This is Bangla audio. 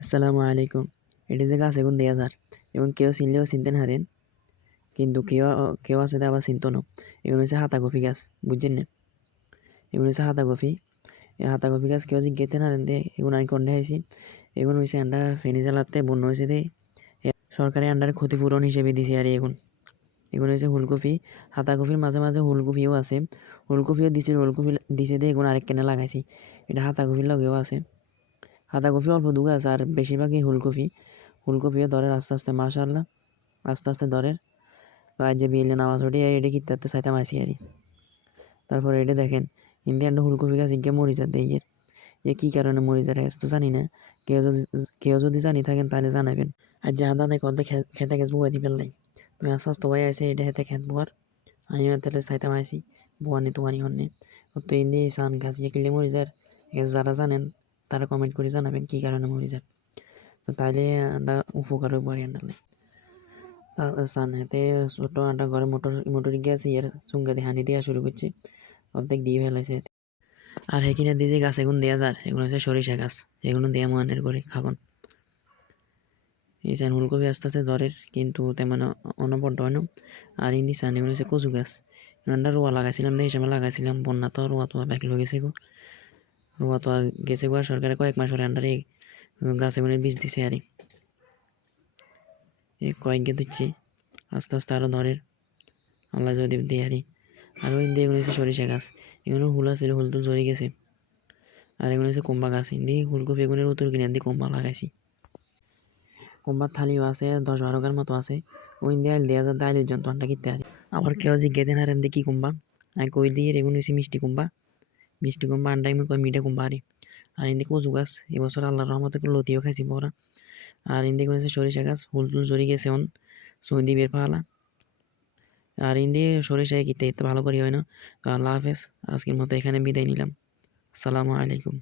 আসসালামু আলাইকুম। এটি যে গাছ এখন দেয়া যার এখন কেউ চিনলেও চিনতে না হারেন, কিন্তু কেউ আছে আবার চিনত না। এগুলো হচ্ছে হাতাকপি গাছ, বুঝছেন না? এগুলো হচ্ছে হাতাকপি। এই হাতাকপি গাছ কেউ জিজ্ঞেতে না হারেন দে এগুলো আমি কন্যা খাইছি। এগুলো হয়েছে আন্ডা ফেনি জ্বালাতে বন্য হয়েছে দে সরকারি আন্ডারে ক্ষতিপূরণ হিসেবে দিছে। আর এগুলো হচ্ছে ফুলকপি। হাতাকপির মাঝে মাঝে ফুলকপিও আছে, ফুলকপিও দিছে, ফুলকপি দিছে দে এগুলো আরেক কেনে লাগাইছি। এটা হাতাকপির লগেও আছে। হাতাকপি অল্প দুগে আছে আর বেশিরভাগই ফুলকপিও ধরে আস্তে আস্তে, মাশাআল্লাহ আস্তে আস্তে ধরে। আজ যে বিলে নামাজ পড়ি এটি কিতাতে চাইতাম আইসি আরি। তারপরে এটা দেখেন ইন্ডিয়ানটা ফুলকপি গাছ ইগে মরি যায় দেয়ের, কী কারণে মরি যায় তো জানি না। কেউ যদি জানি থাকেন তাহলে জানাবেন। আর যে আদা দেখো অর্ধেক খেতে গেছ বুয়া দি পেলাই, তুমি আস্তে আস্তে ভাই আইসে এটা হেতে খেত বুয়ার। আমিও তাহলে চাইতাম আইসি বুয়ানি তোয়ানি হন্যে তো ইন্দি সান গাছ কিনলে মরি যায়। যারা জানেন তারা কমেন্ট করে জানাবেন কী কারণে মরি যায়, তো তাইলে আন্ডা উপকার হইব আর আন্ডালে। তার সান হেতে ছোট আন্ডা ঘরে মোটর গ্যাস ইয়ার চুঙ্গা দিয়ে হানি দেওয়া শুরু করছে, অর্ধেক দিয়ে ফেলাইছে। আর হেকিনে দিয়ে যে গাছ এগুন দেওয়া যার এগুলো হচ্ছে সরিষা গাছ, এগুলো দেয়া মনের করে খাবন। এই চান ফুলকপি আস্তে আস্তে ধরের, কিন্তু তেমন অনবদ্য হয় না। আর ইন্দি চান এগুলো হচ্ছে কচু গাছ। আন্ডা রোয়া লাগাইছিলাম দিয়ে হিসাবে লাগাইছিলাম, বন্যা তো রোয়া তোয়া ব্যাক গেছে গো, রোয়া তোয়া গেছে গো। আর সরকারে কয়েক মাস পরে আন্ডারে গাছ এগুলোর বীজ দিছে আর কয়েকগে দিচ্ছি, আস্তে আস্তে আরও ধরের আল্লাহ যদি দিয়ে হারি। আর ওই দিয়ে এগুলো হচ্ছে সরিষা গাছ, এগুলো হুল আছিল, হুল টুল ঝরে গেছে। আর এগুলো হচ্ছে কুম্বা গাছ, দিয়ে ফুলকপি এগুলোর উত্তর কিনে দিয়ে কুম্বা লাগাইছি। কুম্বার থালিও আছে 10-12 গার মতো আছে। ওই দিয়ে আইল দেওয়া যায় দাইলের যন্ত্রণটা কিনতে হারি। আবার কেউ জিজ্ঞেতে না হারেন কি কুম্বা, আমি কই দিয়ে এগুলো হচ্ছে মিষ্টি কুম্বা। মিষ্টি কুম্বা আন্ডাই আমি কই মিঠা কুম্বা হারি। আর ইন্দি কচু গাছ এবছর আল্লাহর রহমতে লতিও খাইছি বড়া। আর ইন্দি হচ্ছে সরিষা গাছ, হুল টুল ঝরে গেছে অন সৌদি বের পালা। আর ইন্দি সরিষায় কিতে ভালো করি হয় না। তো আল্লাহ হাফেজ, আজকের মতো এখানে বিদায় নিলাম। আসসালামু আলাইকুম।